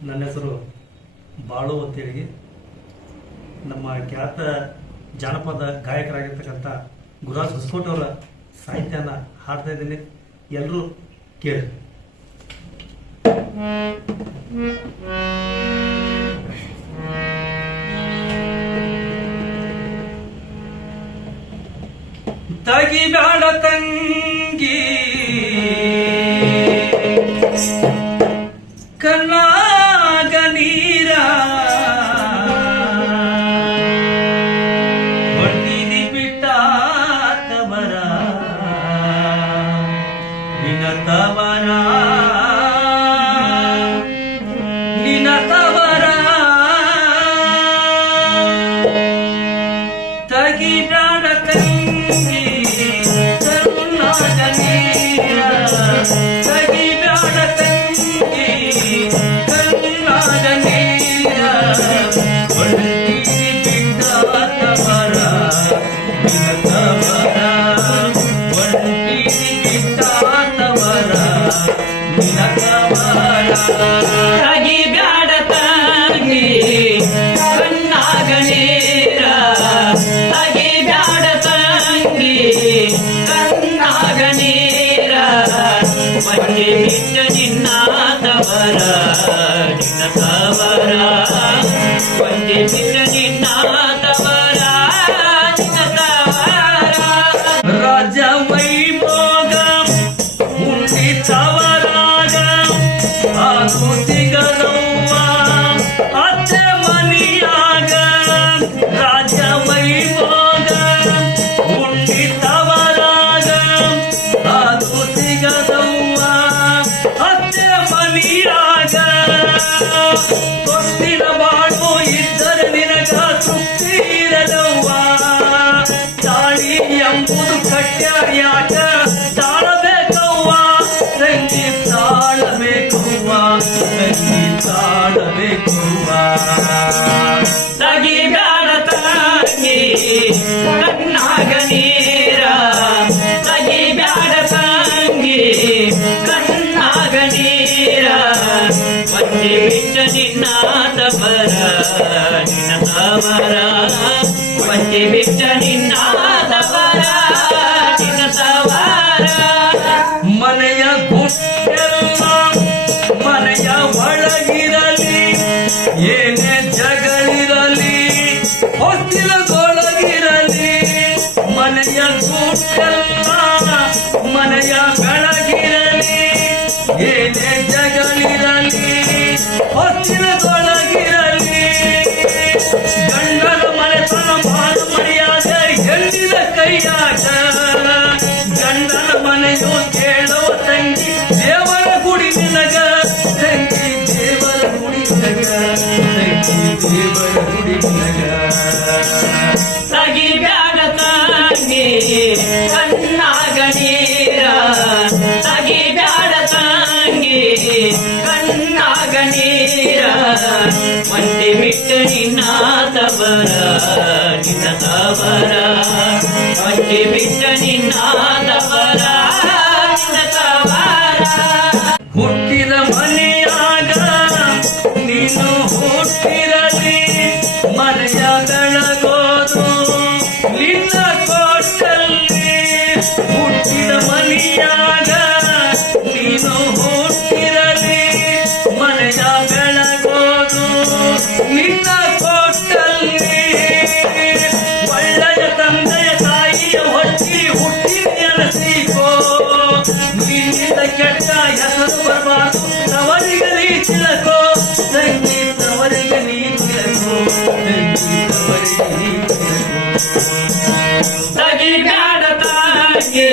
ನನ್ನ ಹೆಸರು ಬಾಳು ಅಂತೇಳಿ ನಮ್ಮ ಖ್ಯಾತ ಜಾನಪದ ಗಾಯಕರಾಗಿರ್ತಕ್ಕಂಥ ಗುರುರಾಜ್ ಹೊಸಕೋಟೆ ಅವರ ಸಾಹಿತ್ಯನ ಹಾಡ್ತಾ ಇದ್ದೀನಿ. ಎಲ್ಲರೂ ಕೇಳಿ. ತಗಿಬ್ಯಾಡ ತಂಗಿ ಕಣ್ಣಾಗ ನೀರ ಹೊಟ್ಟಿದಿ ಬಿಟ್ಟ ತವರ ನಿನ ತವರ ತಗಿಬ್ಯಾಡ ತಂಗಿ ಕಣ್ಣಾಗ ನೀರ ತಗಿಬ್ಯಾಡ ತಂಗಿ ಕಣ್ಣಾಗ ನೀರ ಹೊಟ್ಟಿದಿ ಬಿಟ್ಟ ತವರ ನಿನ ತವರ ಹೊಟ್ಟಿದಿ ಬಿಟ್ಟ ತವರ ನಿನ ತವರ ತಗಿಬ್ಯಾಡ ತಂಗಿ ಕಣ್ಣಾಗ ನೀರ ತಗಿಬ್ಯಾಡ ತಂಗಿ ಕಣ್ಣಾಗ ನೀರ ಮಣ್ಣಿ ಬಿಟ್ಟ ನಿನ್ನ ತವರ ನಿನ್ನ ತವರ ಮಣ್ಣಿ ಬಿಟ್ಟ ನಿನ್ನ ತವರ ನಿನ್ನ ತವರ ರಾಜ ವೈಭೋಗ ಹುಟ್ಟಿ ತವರಾಗ ಅದು ಸಿಗದವ್ವ ಅತ್ತೆ ಮನಿಯಾಗ. ರಾಜ ವೈಭೋಗ ಹುಟ್ಟಿ ತವರಾಗ ಅದು ಸಿಗದವ್ವ ಅತ್ತೆ ಮನಿಯಾಗ. ತೊಟ್ಟಿನ ಬಾಳು ಇದ್ದರೆ ನಿನಗ ತೃಪ್ತಿ ಇರದವ್ವ. ತಾಳಿ ಎಂಬುದು ಕಟ್ಟ್ಯಾಕ ತಾಳಬೇಕವ್ವ ತಂಗಿ ತಾಳಬೇಕವ್ವ ತಂಗಿ ತಾಳಬೇಕವ್ವ. ತಗಿಬ್ಯಾಡ ತಂಗಿ ಕಣ್ಣಾಗ ನೀರ ತಗಿಬ್ಯಾಡ ತಂಗಿ ಕಣ್ಣಾಗ ನೀರ ಮಣ್ಣಿ ಬಿಟ್ಟ ನಿನ್ನ ತವರ ನಿನ್ನ ತವರ ಮಣ್ಣಿ ಬಿಟ್ಟ ನಿನ್ನ ತವರ ನಿನ್ನ ತವರ. ಮನೆಯ ಗುಟ್ಟೆಲ್ಲ ಮನೆಯ ಒಳಗಿರಲಿ ಏನೇ ಜಗಳಿರಲಿ ಹೊತ್ತಿಲದೊಳಗಿರಲಿ. ಮನೆಯ ಗುಟ್ಟೆಲ್ಲ ಮನೆಯ ಬೆಳಗಿರಲಿ ಏನೇ ಜಗಳಿರಲಿ ಹೊತ್ತಿಲದೊಳಗಿರಲಿ. ಗಂಡನ ಮನೆತನ ಮಾರು ಮಡಿಯಾಗ ಹೆಣ್ಣಿನ ಕೈಯಾಗ. ಗಂಡನ ಮನೆಯು ಕೇಳುವ ತಂಗಿ ದೇವರ ಗುಡಿ ನಿನಗ ತಂಗಿ ದೇವರ ಗುಡಿ ನಿನಗ ತಂಗಿ ದೇವರ ಗುಡಿ ನಿನಗ. ತಗಿಬ್ಯಾಡ ತಂಗಿ ಕಣ್ಣಾಗ ನೀರ ತಗಿಬ್ಯಾಡ ತಂಗಿ ಕಣ್ಣಾಗ ನೀರ ಮಣ್ಣಿ ಬಿಟ್ಟ ನಿನ್ನ ತವರ ನಿನ್ನ ತವರ ಮಣ್ಣಿ ಬಿಟ್ಟ ನಿನ್ನ ತವರ ನಿನ್ನ ತವರ. ಹುಟ್ಟಿದ ಮನೆಯಾಗ ನೀನು ಹುಟ್ಟಿರಲಿ ಮನೆಯ ಬೆಳಗೋದು ನಿನ್ನ ಕೋಟಲ್ಲಿ. ಹುಟ್ಟಿದ ಮನೆಯಾಗ ನೀನು ಹುಟ್ಟಿರಲಿ ಮನೆಯ ಬೆಳಗೋದು ನಿನ್ನ ಕೋಟಲ್ಲಿ. ಒಳ್ಳೆಯ ತಂದೆಯ ತಾಯಿಯ ಹೊಟ್ಟಿ ಹುಟ್ಟಿ ನೆನೆಸಿಕೋ. ನಿನ್ನಿಂದ ಕೆಟ್ಟ ಹೆಸರು ಬರಬಾರ್ದು ತವರಿಗೆ ನೀ ತಿಳಕೋ ತಂಗಿ ತವರಿಗೆ ನೀ ತಿಳಕೋ ತಂಗಿ ತವರಿಗೆ ನೀ ತಿಳಕೋ. ತಗಿಬ್ಯಾಡ ತಂಗಿ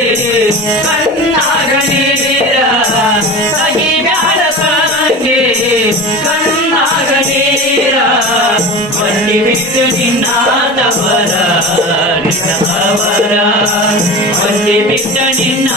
ಕಣ್ಣಾಗ ನೀರ ತಗಿಬ್ಯಾಡ ತಂಗಿ ಕಣ್ಣಾಗ ನೀರ ಮಣ್ಣಿ ಬಿಟ್ಟು ನಿನ್ನ ತವರ ನಿನ್ನ ತವರ ಮಣ್ಣಿ ಬಿಟ್ಟ ನಿನ್ನ